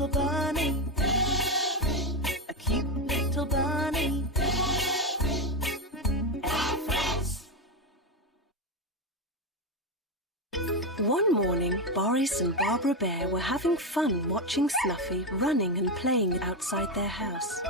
little bunny, a cute little bunny. One morning, Boris and Barbara Bear were having fun watching Snuffy running and playing outside their house.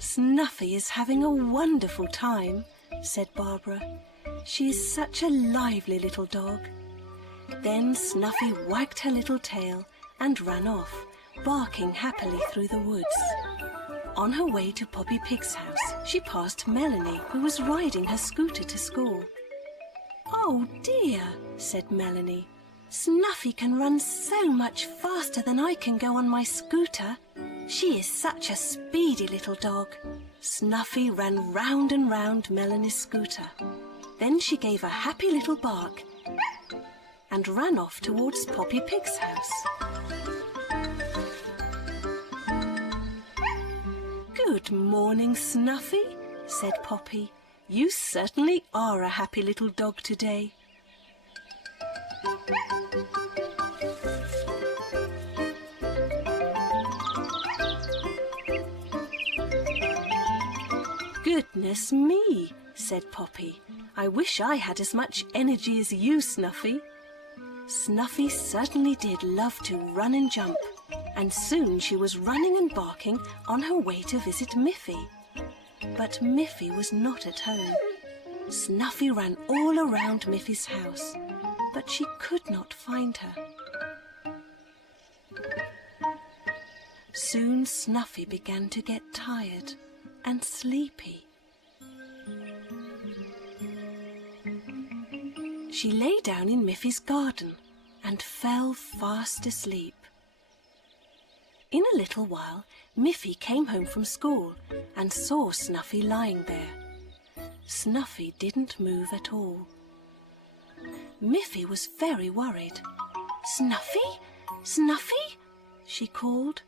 Snuffy is having a wonderful time, said Barbara. She is such a lively little dog. Then Snuffy wagged her little tail and ran off, barking happily through the woods. On her way to Poppy Pig's house, she passed Melanie, who was riding her scooter to school. "Oh dear," said Melanie. "Snuffy can run so much faster than I can go on my scooter. She is such a speedy little dog." Snuffy ran round and round Melanie's scooter. Then she gave a happy little bark and ran off towards Poppy Pig's house. "Good morning, Snuffy," said Poppy. "You certainly are a happy little dog today." "Goodness me," said Poppy. "I wish I had as much energy as you, Snuffy." Snuffy certainly did love to run and jump, and soon she was running and barking on her way to visit Miffy. But Miffy was not at home. Snuffy ran all around Miffy's house, but she could not find her. Soon Snuffy began to get tired and sleepy. She lay down in Miffy's garden and fell fast asleep. In a little while, Miffy came home from school and saw Snuffy lying there. Snuffy didn't move at all. Miffy was very worried. "Snuffy? Snuffy?" she called,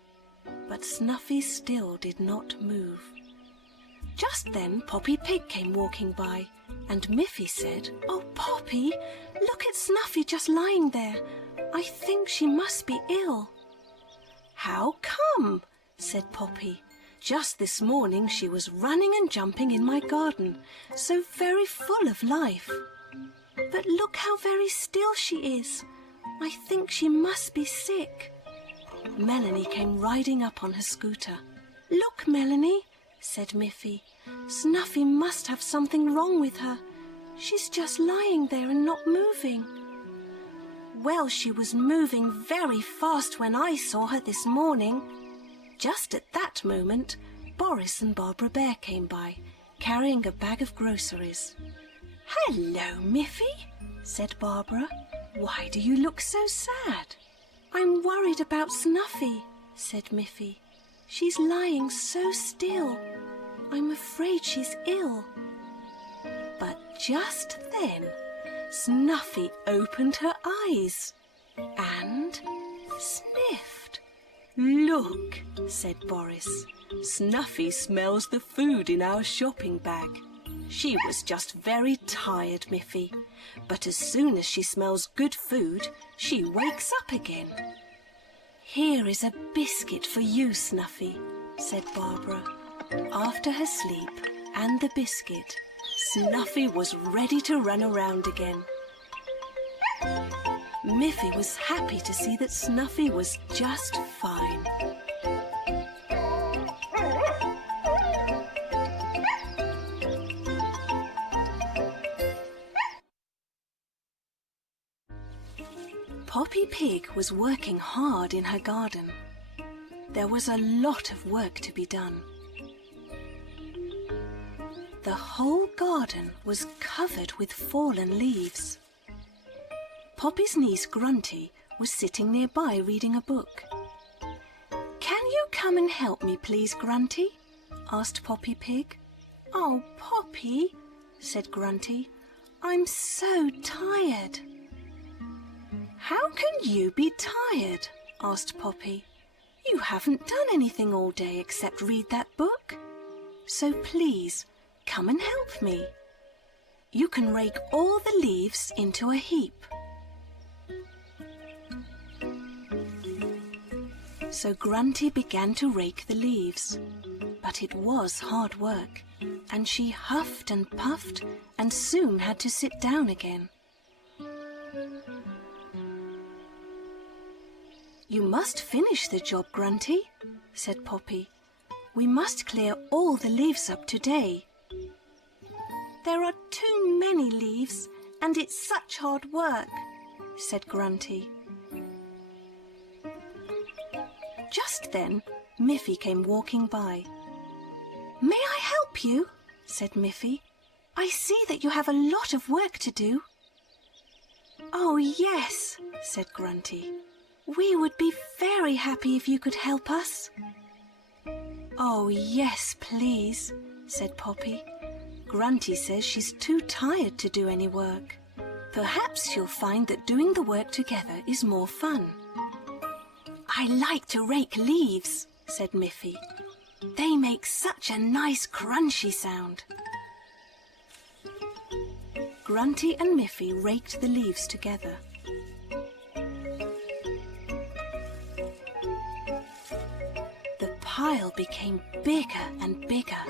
but Snuffy still did not move. Just then Poppy Pig came walking by, and Miffy said, "Oh, Poppy, look at Snuffy just lying there. I think she must be ill." "How come?" said Poppy. "Just this morning she was running and jumping in my garden, so very full of life. But look how very still she is. I think she must be sick." Melanie came riding up on her scooter. "Look, Melanie," said Miffy. "Snuffy must have something wrong with her. She's just lying there and not moving." "Well, she was moving very fast when I saw her this morning." Just at that moment, Boris and Barbara Bear came by, carrying a bag of groceries. "Hello, Miffy," said Barbara. "Why do you look so sad?" "I'm worried about Snuffy," said Miffy. "She's lying so still. I'm afraid she's ill." But just then, Snuffy opened her eyes and sniffed. "Look," said Boris. "Snuffy smells the food in our shopping bag. She was just very tired, Miffy, but as soon as she smells good food, she wakes up again." "Here is a biscuit for you, Snuffy," said Barbara. After her sleep and the biscuit, Snuffy was ready to run around again. Miffy was happy to see that Snuffy was just fine. Poppy Pig was working hard in her garden. There was a lot of work to be done. The whole garden was covered with fallen leaves. Poppy's niece Grunty was sitting nearby reading a book. "Can you come and help me, please, Grunty?" asked Poppy Pig. "Oh, Poppy," said Grunty, "I'm so tired." "How can you be tired?" asked Poppy. You haven't done anything all day except read that book. So please, come and help me. You can rake all the leaves into a heap. So Grunty began to rake the leaves, but it was hard work, and she huffed and puffed and soon had to sit down again. You must finish the job, Grunty, said Poppy. We must clear all the leaves up today. There are too many leaves, and it's such hard work, said Grunty. Just then, Miffy came walking by. May I help you? Said Miffy. I see that you have a lot of work to do. Oh, yes, said Grunty. We would be very happy if you could help us. Oh, yes, please, said Poppy. Grunty says she's too tired to do any work. Perhaps she'll find that doing the work together is more fun. I like to rake leaves, said Miffy. They make such a nice crunchy sound. Grunty and Miffy raked the leaves together. The pile became bigger and bigger.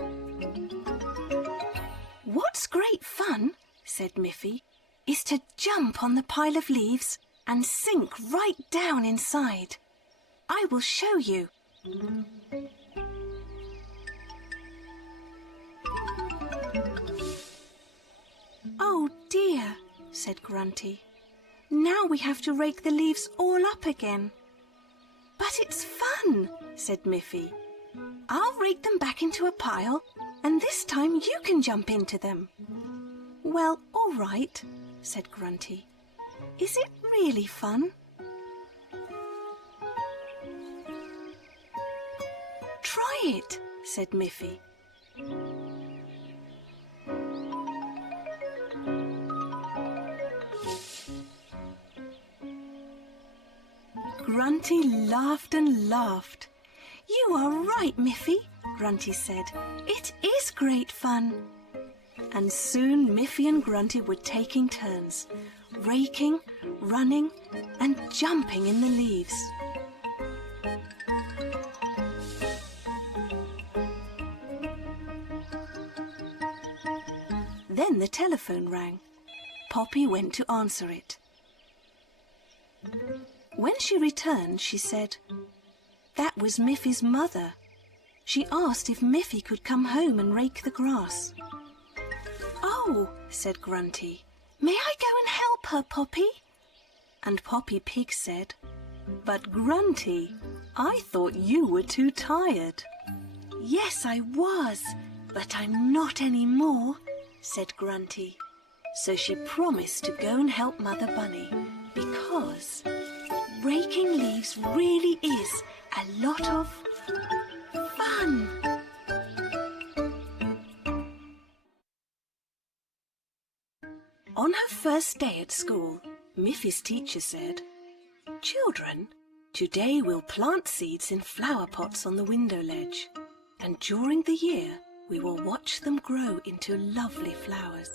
What's great fun, said Miffy, is to jump on the pile of leaves and sink right down inside. I will show you. Oh dear, said Grunty. Now we have to rake the leaves all up again. But it's fun, said Miffy. I'll rake them back into a pile, and this time you can jump into them. Well, all right, said Grunty. Is it really fun? Try it, said Miffy. Grunty laughed and laughed. You are right, Miffy, Grunty said. It is great fun. And soon Miffy and Grunty were taking turns, raking, running, and jumping in the leaves. Then the telephone rang. Poppy went to answer it. When she returned, she said, "That was Miffy's mother. She asked if Miffy could come home and rake the grass." "Oh," said Grunty, "may I go and help her, Poppy?" And Poppy Pig said, "But Grunty, I thought you were too tired." "Yes, I was, but I'm not any more," said Grunty. So she promised to go and help Mother Bunny, because raking leaves really is a lot of fun. On her first day at school, Miffy's teacher said, "Children, today we'll plant seeds in flower pots on the window ledge, and during the year we will watch them grow into lovely flowers."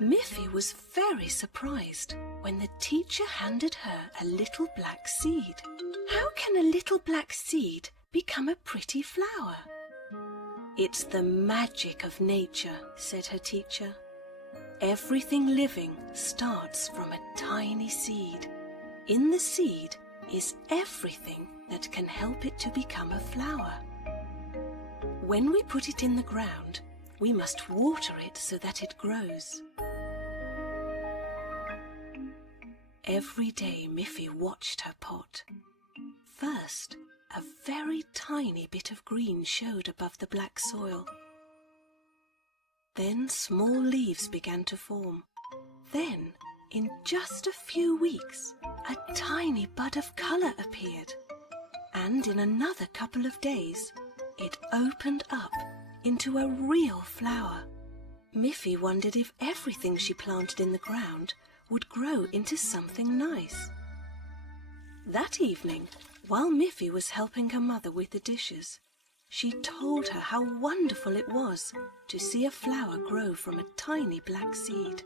Miffy was very surprised when the teacher handed her a little black seed. How can a little black seed become a pretty flower? "It's the magic of nature," said her teacher. "Everything living starts from a tiny seed. In the seed is everything that can help it to become a flower. When we put it in the ground, we must water it so that it grows." Every day Miffy watched her pot. First, a very tiny bit of green showed above the black soil. Then small leaves began to form. Then, in just a few weeks, a tiny bud of colour appeared. And in another couple of days, it opened up into a real flower. Miffy wondered if everything she planted in the ground would grow into something nice. That evening, While Miffy was helping her mother with the dishes, she told her how wonderful it was to see a flower grow from a tiny black seed.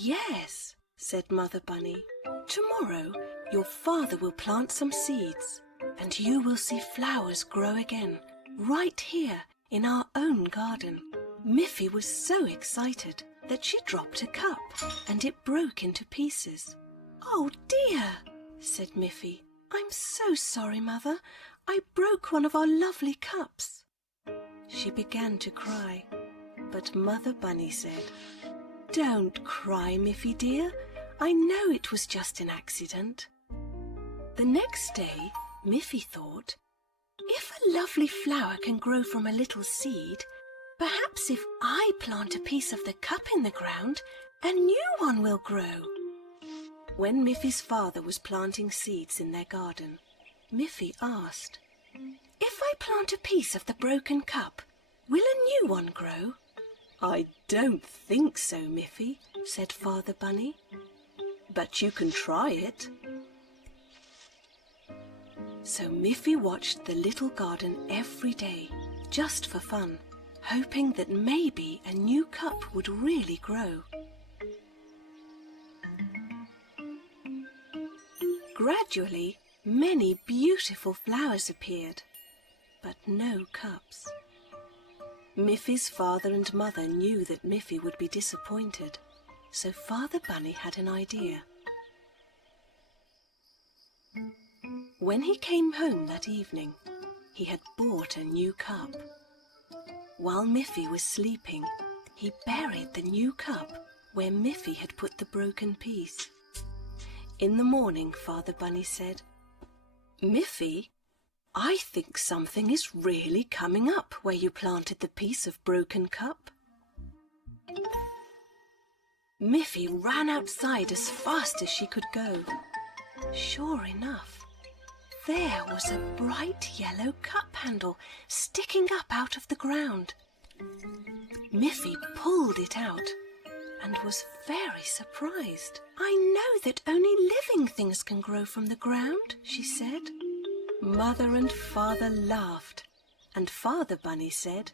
"Yes," said Mother Bunny, "tomorrow your father will plant some seeds, and you will see flowers grow again, right here in our own garden." Miffy was so excited that she dropped a cup, and it broke into pieces. "Oh dear," said Miffy. "I'm so sorry, Mother. I broke one of our lovely cups." She began to cry, but Mother Bunny said, "Don't cry, Miffy dear. I know it was just an accident." The next day, Miffy thought, "If a lovely flower can grow from a little seed, perhaps if I plant a piece of the cup in the ground, a new one will grow." When Miffy's father was planting seeds in their garden, Miffy asked, "If I plant a piece of the broken cup, will a new one grow?" "I don't think so, Miffy," said Father Bunny, "but you can try it." So Miffy watched the little garden every day, just for fun, hoping that maybe a new cup would really grow. Gradually, many beautiful flowers appeared, but no cups. Miffy's father and mother knew that Miffy would be disappointed, so Father Bunny had an idea. When he came home that evening, he had bought a new cup. While Miffy was sleeping, he buried the new cup where Miffy had put the broken piece. In the morning, Father Bunny said, "Miffy, I think something is really coming up where you planted the piece of broken cup." Miffy ran outside as fast as she could go. Sure enough, there was a bright yellow cup handle sticking up out of the ground. Miffy pulled it out and was very surprised. "I know that only living things can grow from the ground," she said. Mother and Father laughed, and Father Bunny said,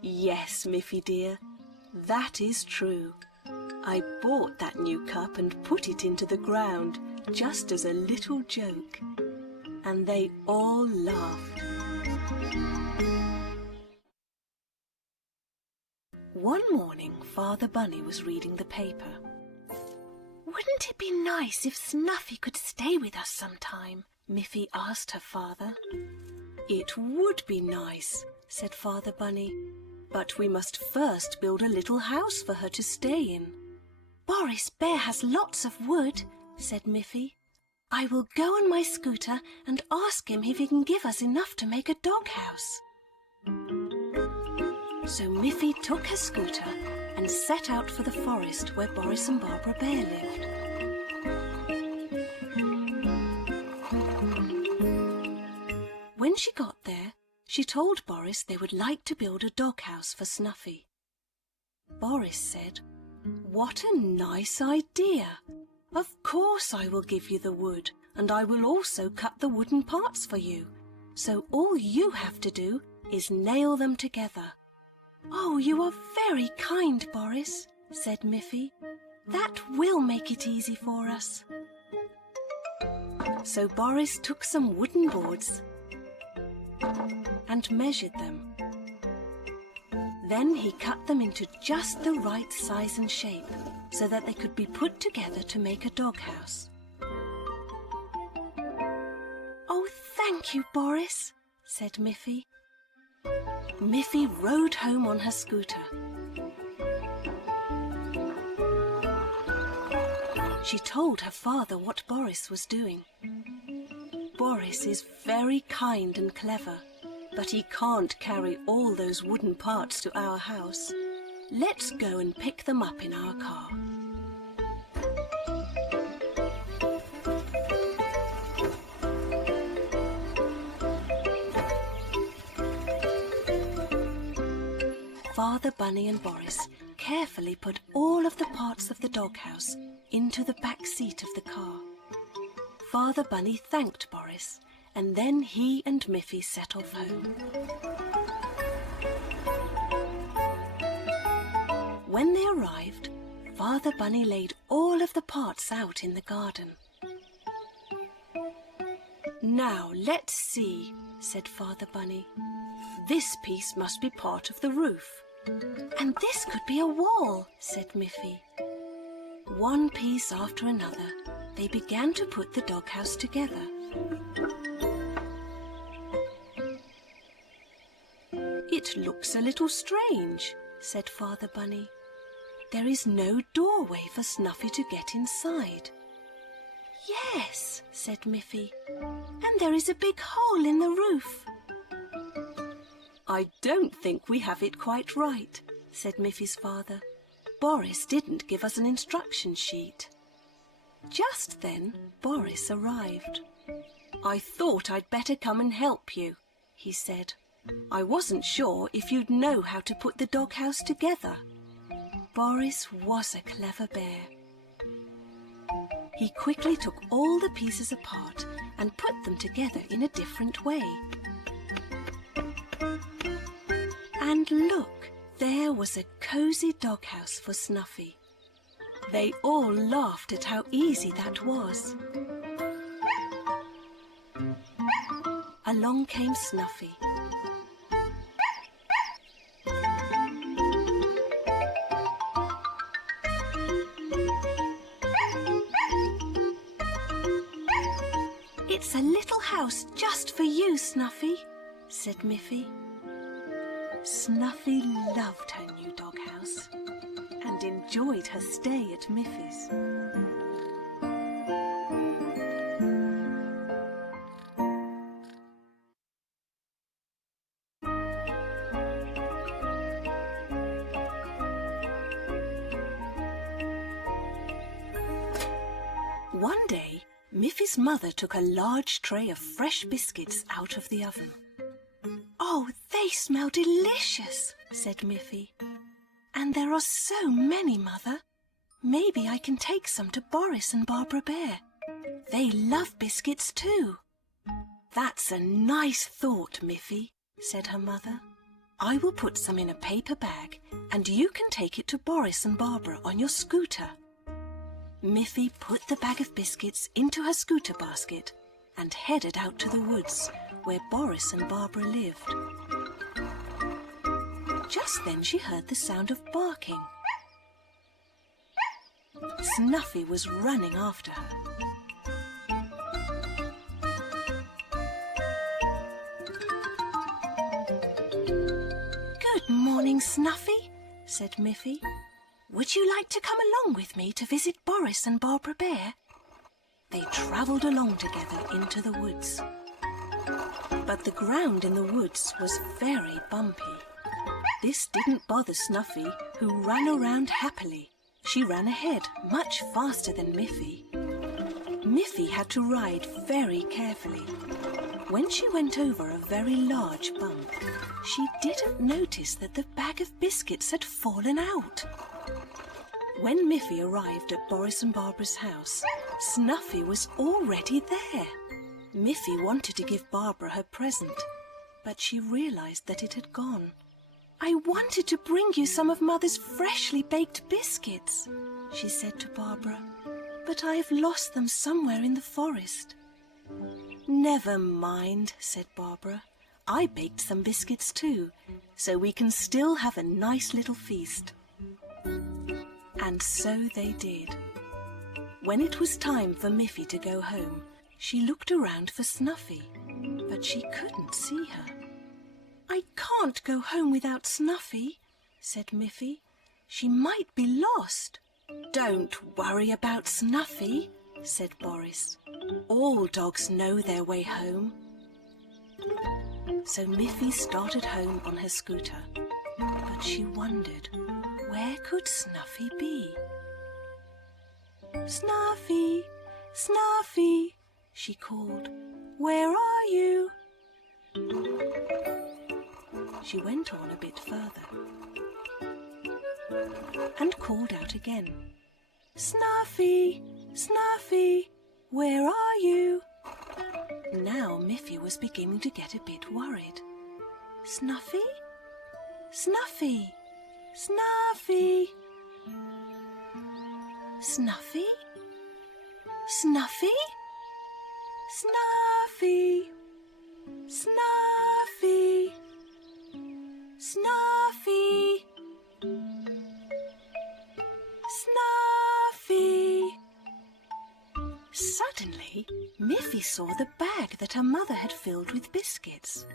"Yes, Miffy dear, that is true. I bought that new cup and put it into the ground just as a little joke." And they all laughed. One morning, Father Bunny was reading the paper. "Wouldn't it be nice if Snuffy could stay with us sometime?" Miffy asked her father. "It would be nice," said Father Bunny, "but we must first build a little house for her to stay in." "Boris Bear has lots of wood," said Miffy. "I will go on my scooter and ask him if he can give us enough to make a doghouse." So Miffy took her scooter and set out for the forest where Boris and Barbara Bear lived. When she got there, she told Boris they would like to build a doghouse for Snuffy. Boris said, "What a nice idea! Of course I will give you the wood, and I will also cut the wooden parts for you. So all you have to do is nail them together." "Oh, you are very kind, Boris," said Miffy. "That will make it easy for us." So Boris took some wooden boards and measured them. Then he cut them into just the right size and shape so that they could be put together to make a doghouse. "Oh, thank you, Boris," said Miffy. Miffy rode home on her scooter. She told her father what Boris was doing. "Boris is very kind and clever, but he can't carry all those wooden parts to our house. Let's go and pick them up in our car." Father Bunny and Boris carefully put all of the parts of the doghouse into the back seat of the car. Father Bunny thanked Boris and then he and Miffy set off home. When they arrived, Father Bunny laid all of the parts out in the garden. "Now, let's see," said Father Bunny. "This piece must be part of the roof." "And this could be a wall," said Miffy. One piece after another, they began to put the doghouse together. "It looks a little strange," said Father Bunny. "There is no doorway for Snuffy to get inside." "Yes," said Miffy, "and there is a big hole in the roof." "I don't think we have it quite right," said Miffy's father. "Boris didn't give us an instruction sheet." Just then, Boris arrived. "I thought I'd better come and help you," he said. "I wasn't sure if you'd know how to put the doghouse together." Boris was a clever bear. He quickly took all the pieces apart and put them together in a different way. And look, there was a cosy doghouse for Snuffy. They all laughed at how easy that was. Along came Snuffy. "It's a little house just for you, Snuffy," said Miffy. Snuffy loved her new doghouse and enjoyed her stay at Miffy's. One day, Miffy's mother took a large tray of fresh biscuits out of the oven. "Oh, they smell delicious," said Miffy. "And there are so many, Mother. Maybe I can take some to Boris and Barbara Bear. They love biscuits too." "That's a nice thought, Miffy," said her mother. "I will put some in a paper bag and you can take it to Boris and Barbara on your scooter." Miffy put the bag of biscuits into her scooter basket and headed out to the woods where Boris and Barbara lived. Just then she heard the sound of barking. Snuffy was running after her. "Good morning, Snuffy," said Miffy. "Would you like to come along with me to visit Boris and Barbara Bear?" They travelled along together into the woods. But the ground in the woods was very bumpy. This didn't bother Snuffy, who ran around happily. She ran ahead much faster than Miffy. Miffy had to ride very carefully. When she went over a very large bump, she didn't notice that the bag of biscuits had fallen out. When Miffy arrived at Boris and Barbara's house, Snuffy was already there. Miffy wanted to give Barbara her present, but she realized that it had gone. "I wanted to bring you some of Mother's freshly baked biscuits," she said to Barbara, "but I've lost them somewhere in the forest." "Never mind," said Barbara. "I baked some biscuits too, so we can still have a nice little feast." And so they did. When it was time for Miffy to go home, she looked around for Snuffy, but she couldn't see her. "I can't go home without Snuffy," said Miffy. "She might be lost." "Don't worry about Snuffy," said Boris. "All dogs know their way home." So Miffy started home on her scooter, but she wondered, where could Snuffy be? "Snuffy, Snuffy," she called. "Where are you?" She went on a bit further and called out again. "Snuffy, Snuffy, where are you?" Now Miffy was beginning to get a bit worried. Snuffy? Snuffy! Snuffy! Snuffy? Snuffy? Snuffy! Snuffy! Snuffy! Snuffy! Suddenly, Miffy saw the bag that her mother had filled with biscuits.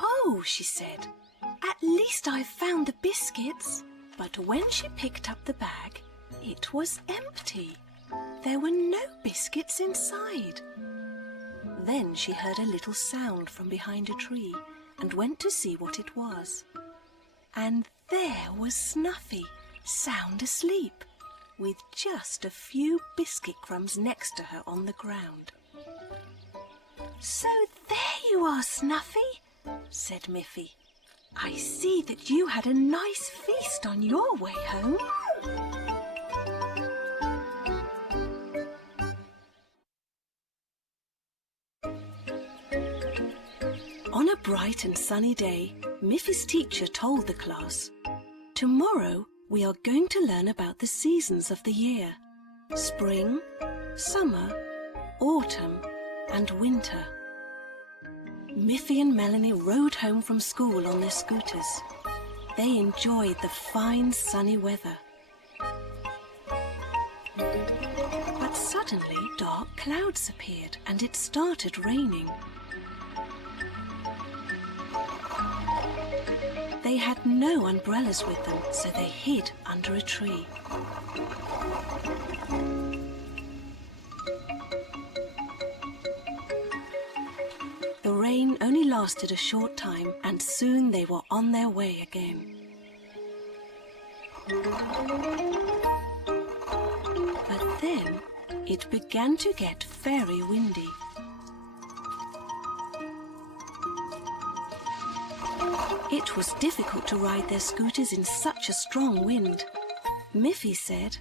"Oh," she said, "at least I've found the biscuits." But when she picked up the bag, it was empty. There were no biscuits inside. Then she heard a little sound from behind a tree and went to see what it was. And there was Snuffy, sound asleep, with just a few biscuit crumbs next to her on the ground. "So there you are, Snuffy," said Miffy. "I see that you had a nice feast on your way home." On a bright and sunny day, Miffy's teacher told the class, "Tomorrow we are going to learn about the seasons of the year: spring, summer, autumn, and winter." Miffy and Melanie rode home from school on their scooters. They enjoyed the fine sunny weather. But suddenly dark clouds appeared and it started raining. They had no umbrellas with them, so they hid under a tree. The rain only lasted a short time, and soon they were on their way again. But then it began to get very windy. It was difficult to ride their scooters in such a strong wind. Miffy said,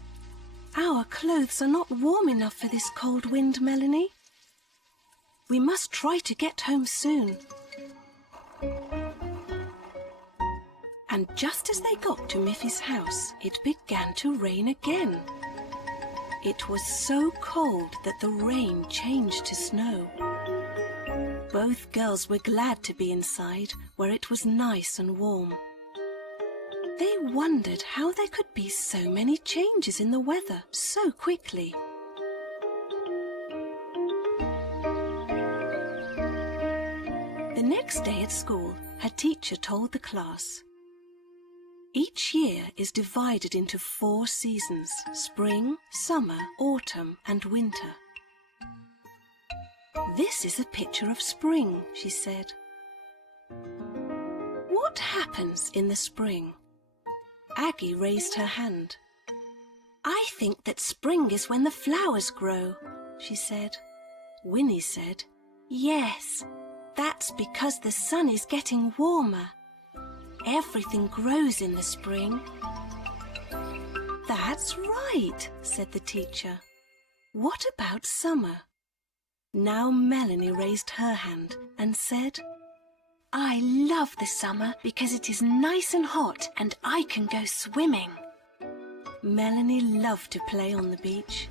"Our clothes are not warm enough for this cold wind, Melanie. We must try to get home soon." And just as they got to Miffy's house, it began to rain again. It was so cold that the rain changed to snow. Both girls were glad to be inside, where it was nice and warm. They wondered how there could be so many changes in the weather so quickly. The next day at school, her teacher told the class, "Each year is divided into 4 seasons: spring, summer, autumn, and winter. This is a picture of spring," she said. "What happens in the spring?" Aggie raised her hand. "I think that spring is when the flowers grow," she said. Winnie said, "Yes, that's because the sun is getting warmer. Everything grows in the spring." "That's right," said the teacher. "What about summer?" Now Melanie raised her hand and said, "I love the summer because it is nice and hot and I can go swimming." Melanie loved to play on the beach.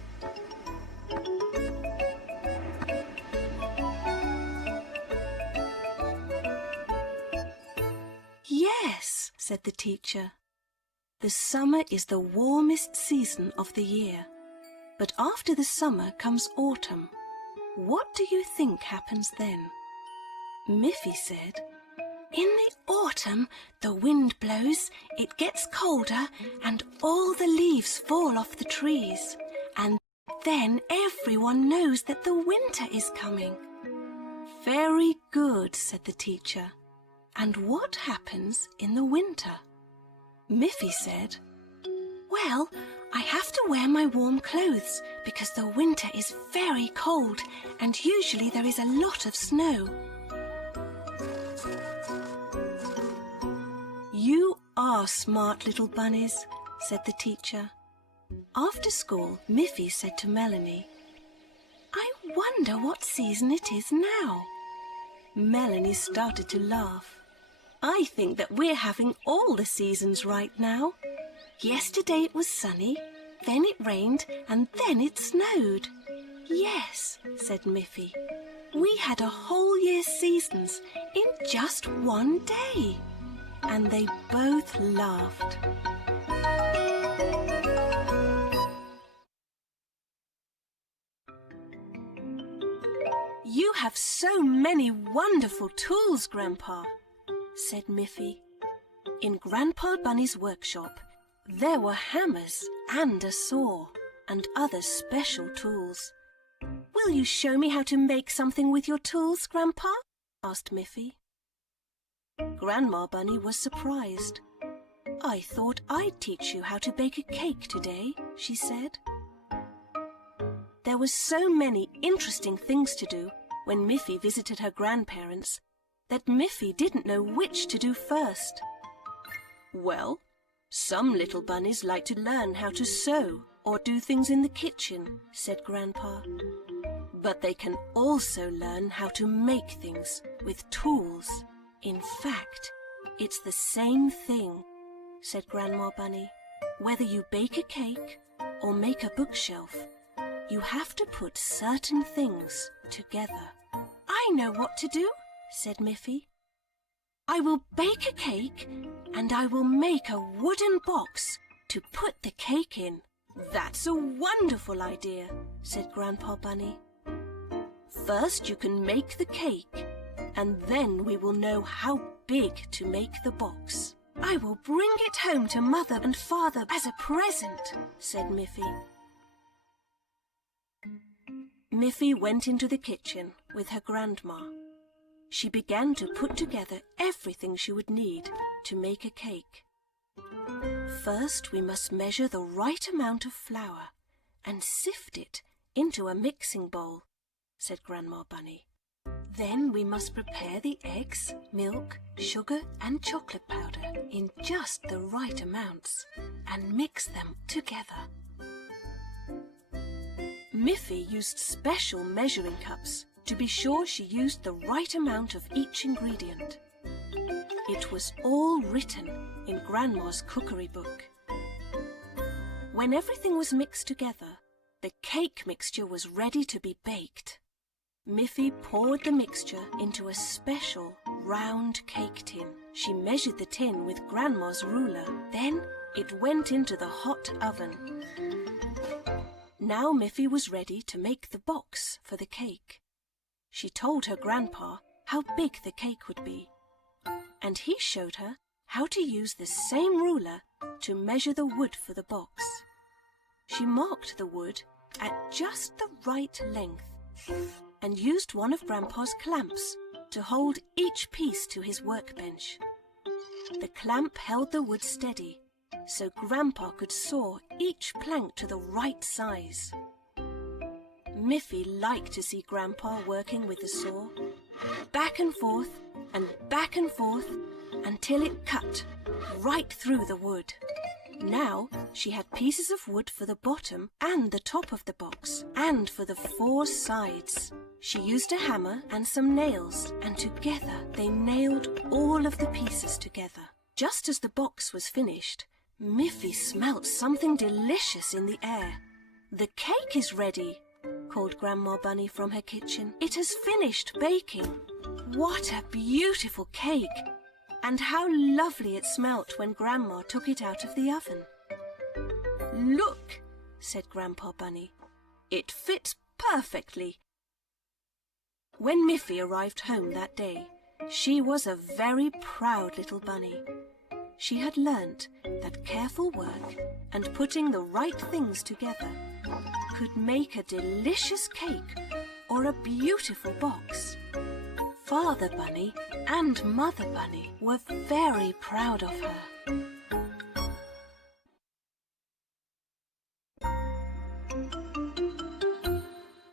"Yes," said the teacher. "The summer is the warmest season of the year. But after the summer comes autumn. What do you think happens then?" Miffy said, "In the autumn, the wind blows, it gets colder, and all the leaves fall off the trees. And then everyone knows that the winter is coming." "Very good," said the teacher. "And what happens in the winter?" Miffy said, "Well, I have to wear my warm clothes because the winter is very cold and usually there is a lot of snow." "You are smart little bunnies," said the teacher. After school, Miffy said to Melanie, "I wonder what season it is now. Melanie started to laugh. I think that we're having all the seasons right now. Yesterday it was sunny, then it rained, and then it snowed. Yes, said Miffy. We had a whole year's seasons in just one day. And they both laughed. You have so many wonderful tools, Grandpa, said Miffy. In Grandpa Bunny's workshop, there were hammers and a saw and other special tools. Will you show me how to make something with your tools, Grandpa? Asked Miffy. Grandma Bunny was surprised. I thought I'd teach you how to bake a cake today, she said. There were so many interesting things to do when Miffy visited her grandparents that Miffy didn't know which to do first. Well, some little bunnies like to learn how to sew or do things in the kitchen, said Grandpa. But they can also learn how to make things with tools. In fact, it's the same thing, said Grandma Bunny. Whether you bake a cake or make a bookshelf, you have to put certain things together. I know what to do, said Miffy. I will bake a cake and I will make a wooden box to put the cake in. That's a wonderful idea, said Grandpa Bunny. First you can make the cake, and then we will know how big to make the box. I will bring it home to Mother and Father as a present, said Miffy. Miffy went into the kitchen with her grandma. She began to put together everything she would need to make a cake. First, we must measure the right amount of flour and sift it into a mixing bowl, said Grandma Bunny. Then we must prepare the eggs, milk, sugar and chocolate powder in just the right amounts and mix them together. Miffy used special measuring cups to be sure she used the right amount of each ingredient. It was all written in Grandma's cookery book. When everything was mixed together, the cake mixture was ready to be baked. Miffy poured the mixture into a special round cake tin. She measured the tin with Grandma's ruler. Then it went into the hot oven. Now Miffy was ready to make the box for the cake. She told her grandpa how big the cake would be, and he showed her how to use the same ruler to measure the wood for the box. She marked the wood at just the right length and used one of Grandpa's clamps to hold each piece to his workbench. The clamp held the wood steady, so Grandpa could saw each plank to the right size. Miffy liked to see Grandpa working with the saw, back and forth until it cut right through the wood. Now she had pieces of wood for the bottom and the top of the box, and for the 4 sides. She used a hammer and some nails, and together they nailed all of the pieces together. Just as the box was finished, Miffy smelt something delicious in the air. "The cake is ready," called Grandma Bunny from her kitchen. "It has finished baking." What a beautiful cake! And how lovely it smelt when Grandma took it out of the oven. "Look," said Grandpa Bunny. "It fits perfectly." When Miffy arrived home that day, she was a very proud little bunny. She had learnt that careful work and putting the right things together could make a delicious cake or a beautiful box. Father Bunny and Mother Bunny were very proud of her.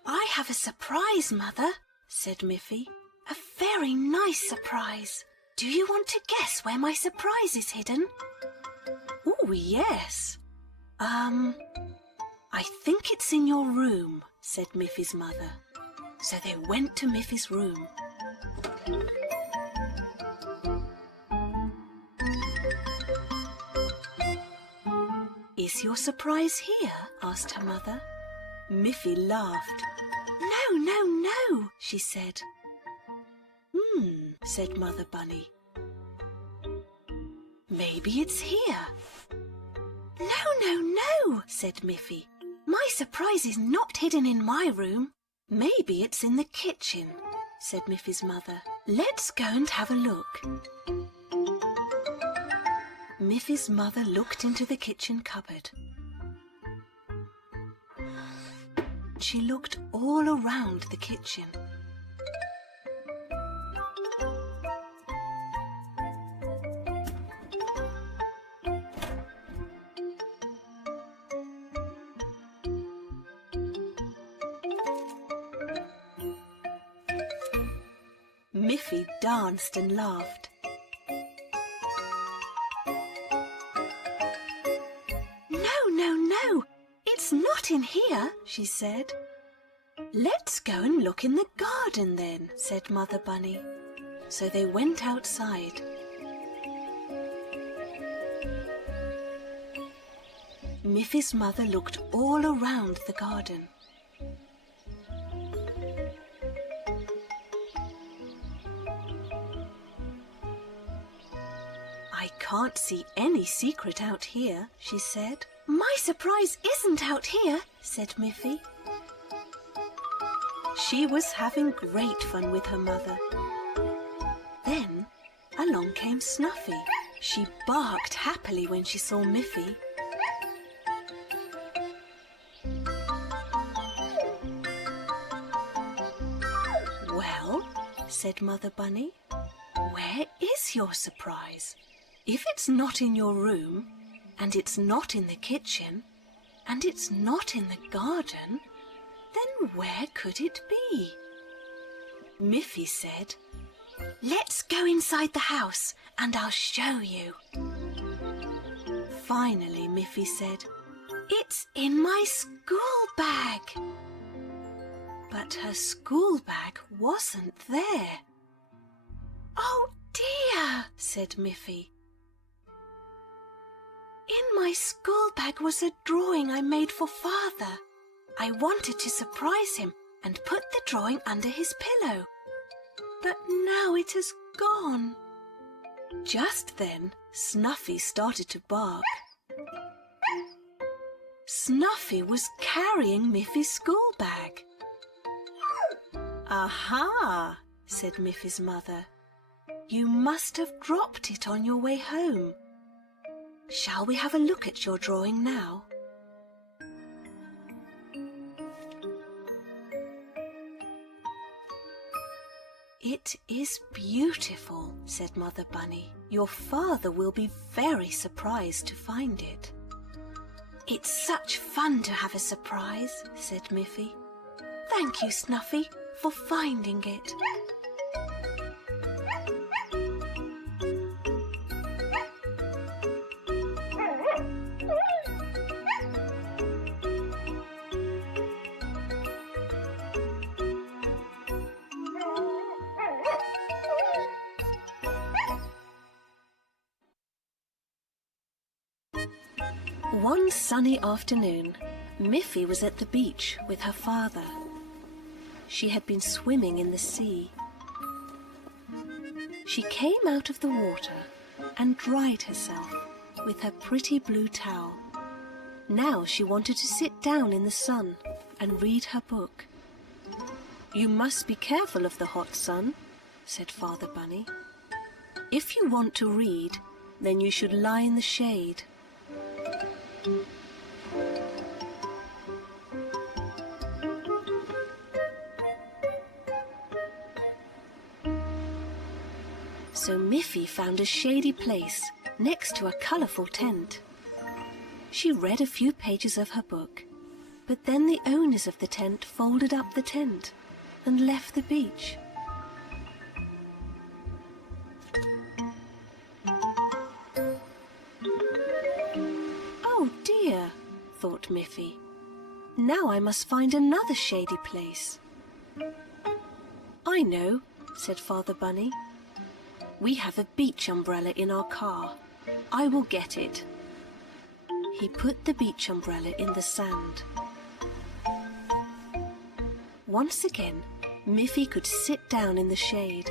"I have a surprise, Mother," said Miffy. "A very nice surprise. Do you want to guess where my surprise is hidden?" "Oh, yes. I think it's in your room," said Miffy's mother. so they went to Miffy's room. "Is your surprise here?" asked her mother. Miffy laughed. "No, no, no," she said. Said Mother Bunny. "Maybe it's here." "No, no, no," said Miffy. "My surprise is not hidden in my room. Maybe it's in the kitchen," said Miffy's mother. "Let's go and have a look." Miffy's mother looked into the kitchen cupboard. She looked all around the kitchen. Miffy danced and laughed. "No, no, no, it's not in here," she said. "Let's go and look in the garden then," said Mother Bunny. So they went outside. Miffy's mother looked all around the garden. "I can't see any secret out here," she said. "My surprise isn't out here," said Miffy. She was having great fun with her mother. Then along came Snuffy. She barked happily when she saw Miffy. "Well," said Mother Bunny, "where is your surprise? If it's not in your room, and it's not in the kitchen, and it's not in the garden, then where could it be?" Miffy said, "Let's go inside the house and I'll show you." Finally, Miffy said, "It's in my school bag." But her school bag wasn't there. "Oh dear," said Miffy. "In my school bag was a drawing I made for Father. I wanted to surprise him and put the drawing under his pillow. But now it has gone." Just then, Snuffy started to bark. Snuffy was carrying Miffy's school bag. "Aha," said Miffy's mother. "You must have dropped it on your way home. Shall we have a look at your drawing now?" "It is beautiful," said Mother Bunny. "Your father will be very surprised to find it." "It's such fun to have a surprise," said Miffy. "Thank you, Snuffy, for finding it." One sunny afternoon, Miffy was at the beach with her father. She had been swimming in the sea. She came out of the water and dried herself with her pretty blue towel. Now she wanted to sit down in the sun and read her book. "You must be careful of the hot sun," said Father Bunny. "If you want to read, then you should lie in the shade." So Miffy found a shady place next to a colourful tent. She read a few pages of her book, but then the owners of the tent folded up the tent and left the beach. "Oh dear," thought Miffy. "Now I must find another shady place." I know, said Father Bunny. We have a beach umbrella in our car. I will get it. He put the beach umbrella in the sand. Once again, Miffy could sit down in the shade.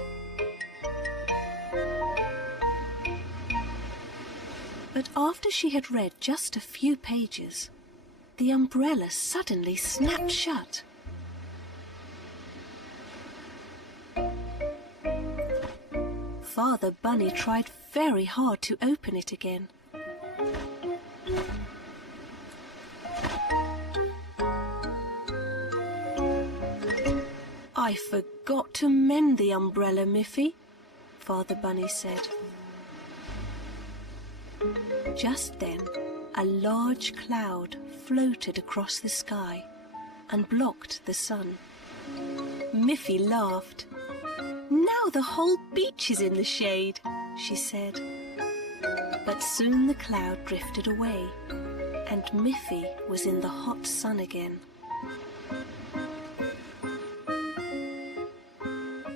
But after she had read just a few pages, the umbrella suddenly snapped shut. Father Bunny tried very hard to open it again. I forgot to mend the umbrella, Miffy, Father Bunny said. Just then, a large cloud floated across the sky and blocked the sun. Miffy laughed. Now the whole beach is in the shade, she said. But soon the cloud drifted away, and Miffy was in the hot sun again.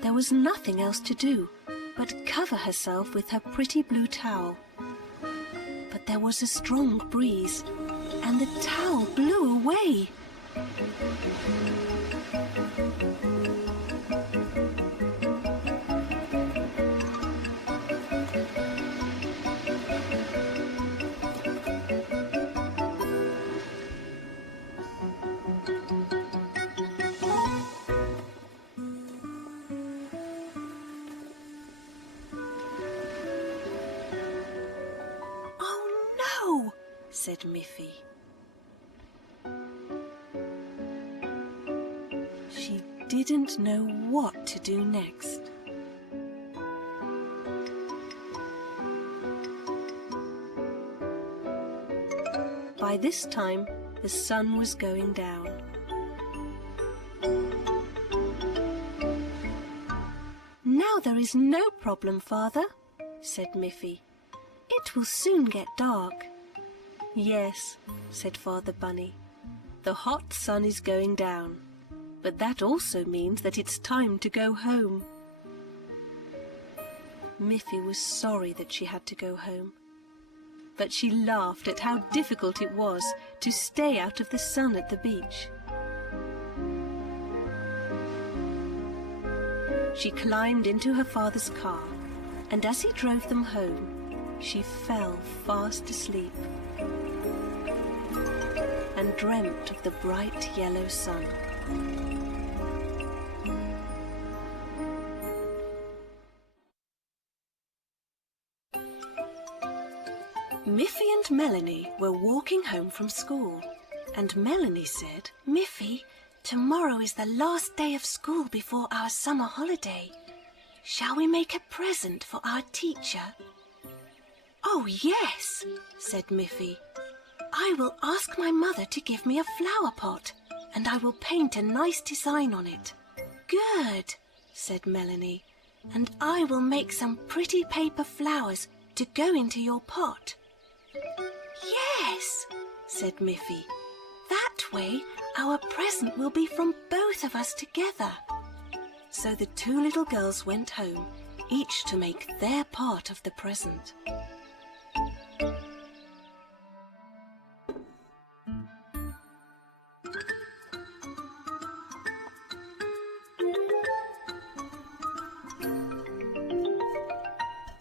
There was nothing else to do but cover herself with her pretty blue towel. But there was a strong breeze, and the towel blew away. Said Miffy. She didn't know what to do next. By this time, the sun was going down. Now there is no problem, Father, said Miffy. It will soon get dark. Yes, said Father Bunny. The hot sun is going down, but that also means that it's time to go home. Miffy was sorry that she had to go home, but she laughed at how difficult it was to stay out of the sun at the beach. She climbed into her father's car, and as he drove them home, she fell fast asleep and dreamt of the bright yellow sun. Miffy and Melanie were walking home from school, and Melanie said, Miffy, tomorrow is the last day of school before our summer holiday. Shall we make a present for our teacher? Oh, yes, said Miffy. I will ask my mother to give me a flower pot, and I will paint a nice design on it. Good, said Melanie, and I will make some pretty paper flowers to go into your pot. Yes, said Miffy. That way our present will be from both of us together. So the two little girls went home, each to make their part of the present.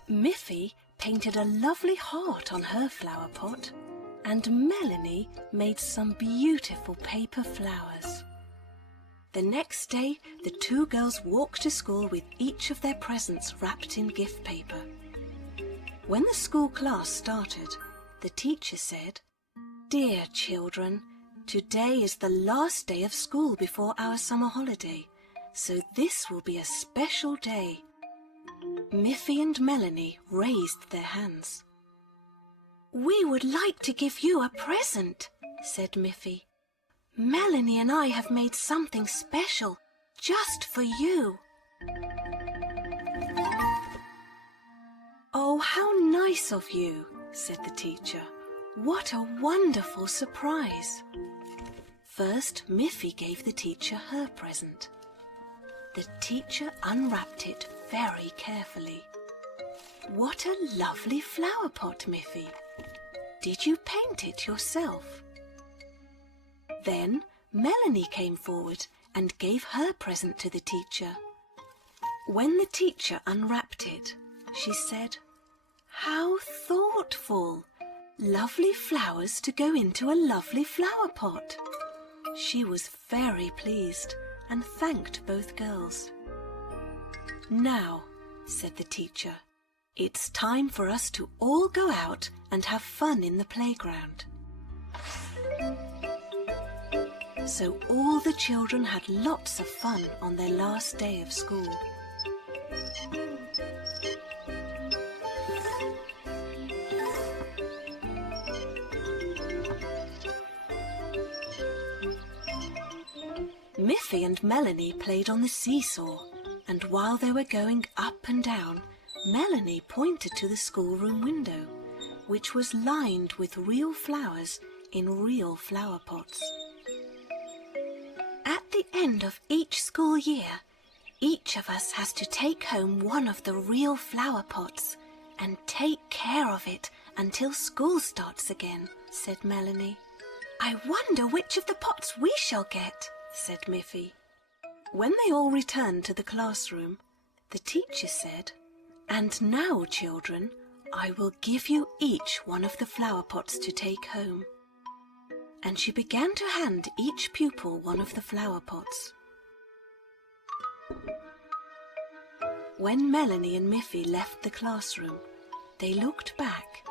Miffy painted a lovely heart on her flower pot, and Melanie made some beautiful paper flowers. The next day, the two girls walked to school with each of their presents wrapped in gift paper. When the school class started, the teacher said, Dear children, today is the last day of school before our summer holiday, so this will be a special day. Miffy and Melanie raised their hands. We would like to give you a present, said Miffy. Melanie and I have made something special just for you. Oh, how nice of you, said the teacher. What a wonderful surprise. First, Miffy gave the teacher her present. The teacher unwrapped it very carefully. What a lovely flower pot, Miffy! Did you paint it yourself? Then Melanie came forward and gave her present to the teacher. When the teacher unwrapped it, she said, "How thoughtful! Lovely flowers to go into a lovely flower pot." She was very pleased and thanked both girls. "Now," said the teacher, "it's time for us to all go out and have fun in the playground." So all the children had lots of fun on their last day of school. Miffy and Melanie played on the seesaw, and while they were going up and down, Melanie pointed to the schoolroom window, which was lined with real flowers in real flower pots. "At the end of each school year, each of us has to take home one of the real flower pots and take care of it until school starts again," said Melanie. "I wonder which of the pots we shall get," said Miffy. When they all returned to the classroom, the teacher said, "And now, children, I will give you each one of the flower pots to take home." And she began to hand each pupil one of the flower pots. When Melanie and Miffy left the classroom, they looked back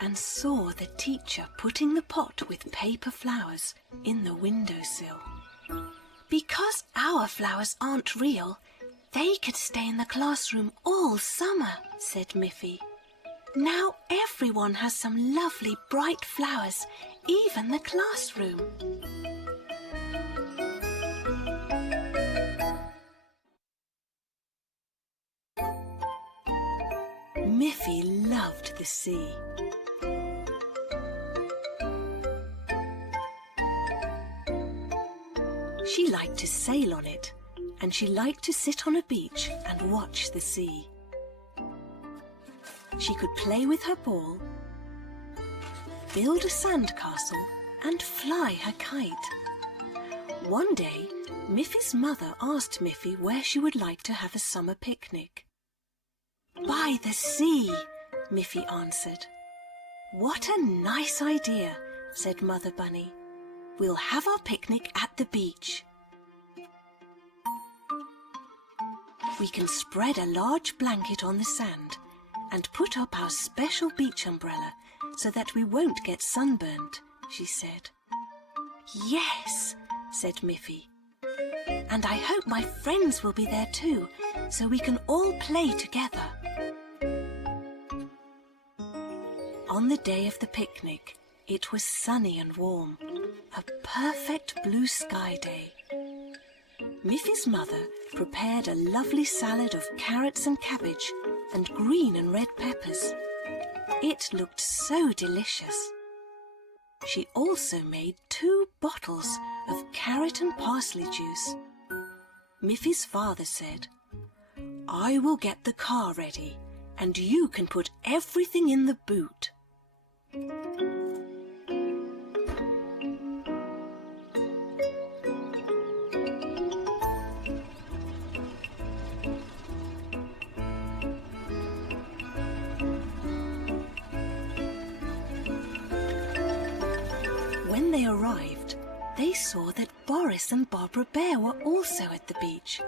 and saw the teacher putting the pot with paper flowers in the windowsill. "Because our flowers aren't real, they could stay in the classroom all summer," said Miffy. "Now everyone has some lovely bright flowers, even the classroom." Miffy loved the sea. She liked to sail on it, and she liked to sit on a beach and watch the sea. She could play with her ball, build a sandcastle, and fly her kite. One day, Miffy's mother asked Miffy where she would like to have a summer picnic. "By the sea," Miffy answered. "What a nice idea," said Mother Bunny. "We'll have our picnic at the beach. We can spread a large blanket on the sand and put up our special beach umbrella so that we won't get sunburned," she said. "Yes," said Miffy. "And I hope my friends will be there too, so we can all play together." On the day of the picnic, it was sunny and warm, a perfect blue sky day. Miffy's mother prepared a lovely salad of carrots and cabbage and green and red peppers. It looked so delicious. She also made 2 bottles of carrot and parsley juice. Miffy's father said, "I will get the car ready, and you can put everything in the boot." When they arrived, they saw that Boris and Barbara Bear were also at the beach.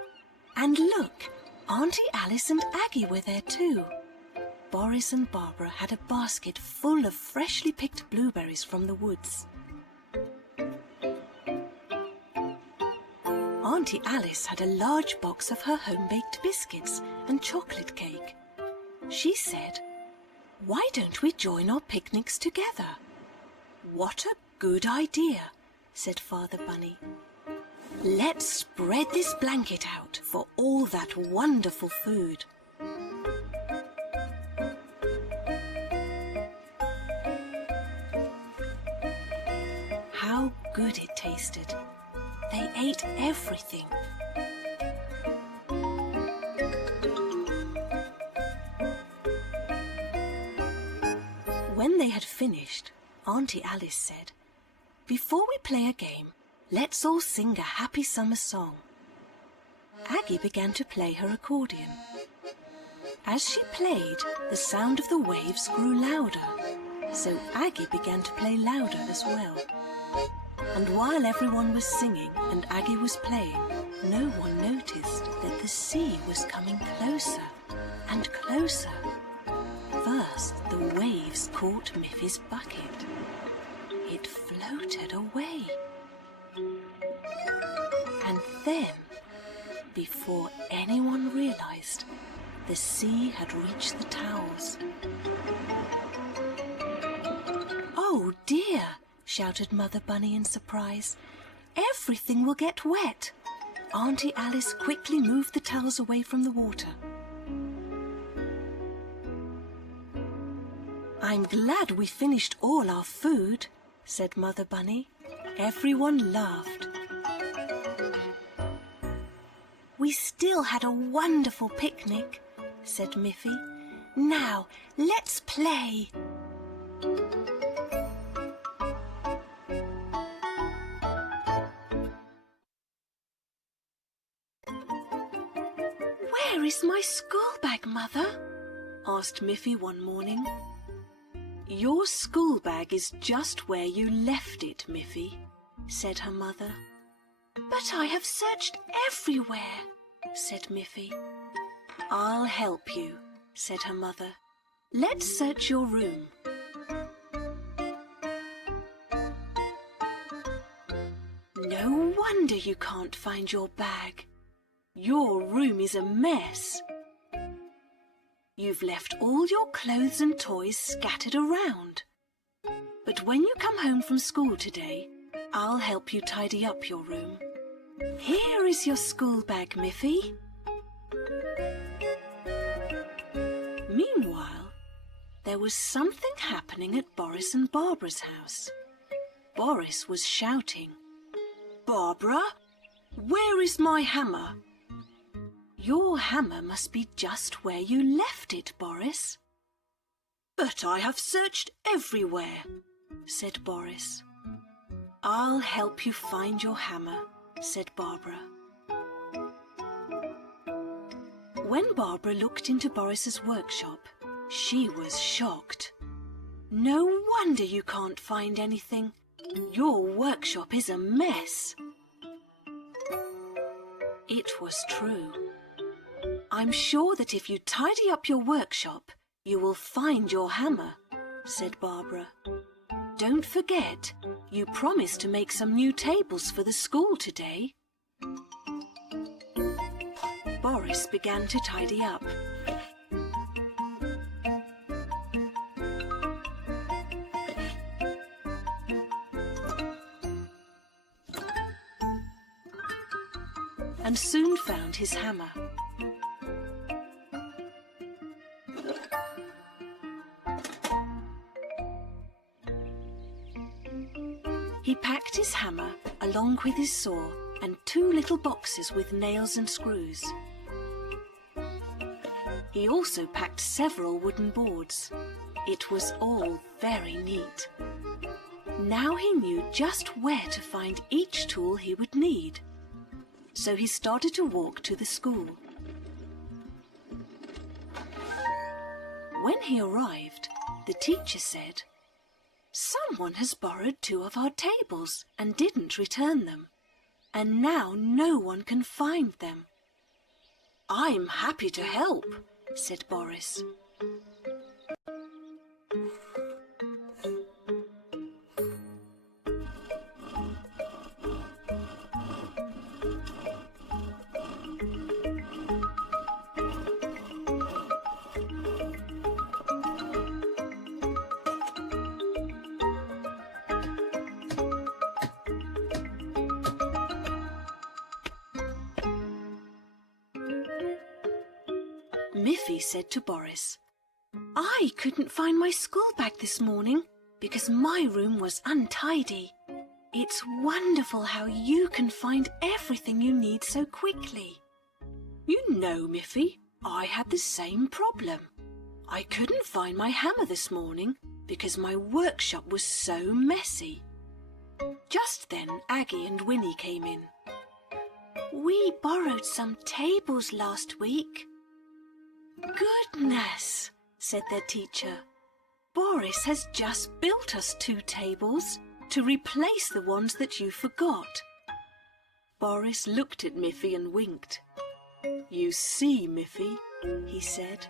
And look, Auntie Alice and Aggie were there too. Boris and Barbara had a basket full of freshly picked blueberries from the woods. Auntie Alice had a large box of her home-baked biscuits and chocolate cake. She said, "Why don't we join our picnics together?" "What a good idea," said Father Bunny. "Let's spread this blanket out for all that wonderful food." How good it tasted. They ate everything. When they had finished, Auntie Alice said, "Before we play a game, let's all sing a happy summer song." Aggie began to play her accordion. As she played, the sound of the waves grew louder, so Aggie began to play louder as well. And while everyone was singing and Aggie was playing, no one noticed that the sea was coming closer and closer. First, the waves caught Miffy's bucket. It floated away. And then, before anyone realized, the sea had reached the towels. "Oh dear!" shouted Mother Bunny in surprise. "Everything will get wet." Auntie Alice quickly moved the towels away from the water. "I'm glad we finished all our food," said Mother Bunny. Everyone laughed. "We still had a wonderful picnic," said Miffy. "Now, let's play." "Where is my school bag, Mother?" asked Miffy one morning. "Your school bag is just where you left it, Miffy," said her mother. "But I have searched everywhere," said Miffy. "I'll help you," said her mother. "Let's search your room." No wonder you can't find your bag. Your room is a mess. You've left all your clothes and toys scattered around. But when you come home from school today, I'll help you tidy up your room. Here is your school bag, Miffy. Meanwhile, there was something happening at Boris and Barbara's house. Boris was shouting, "Barbara, where is my hammer?" "Your hammer must be just where you left it, Boris." "But I have searched everywhere," said Boris. "I'll help you find your hammer," said Barbara. When Barbara looked into Boris's workshop, she was shocked. "No wonder you can't find anything. Your workshop is a mess." It was true. "I'm sure that if you tidy up your workshop, you will find your hammer," said Barbara. "Don't forget, you promised to make some new tables for the school today." Boris began to tidy up. And soon found his hammer. He packed his hammer along with his saw and 2 little boxes with nails and screws. He also packed several wooden boards. It was all very neat. Now he knew just where to find each tool he would need. So he started to walk to the school. When he arrived, the teacher said, "Someone has borrowed 2 of our tables and didn't return them, and now no one can find them." "I'm happy to help," said Boris. Miffy said to Boris, "I couldn't find my school bag this morning because my room was untidy. It's wonderful how you can find everything you need so quickly." "You know, Miffy, I had the same problem. I couldn't find my hammer this morning because my workshop was so messy. Just then Aggie and Winnie came in. We borrowed some tables last week. Goodness, said their teacher. Boris has just built us 2 tables to replace the ones that you forgot. Boris looked at Miffy and winked. You see, Miffy, he said,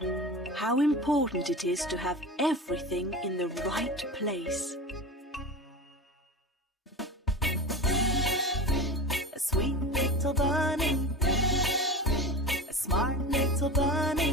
how important it is to have everything in the right place. A sweet little bunny, a smart little bunny.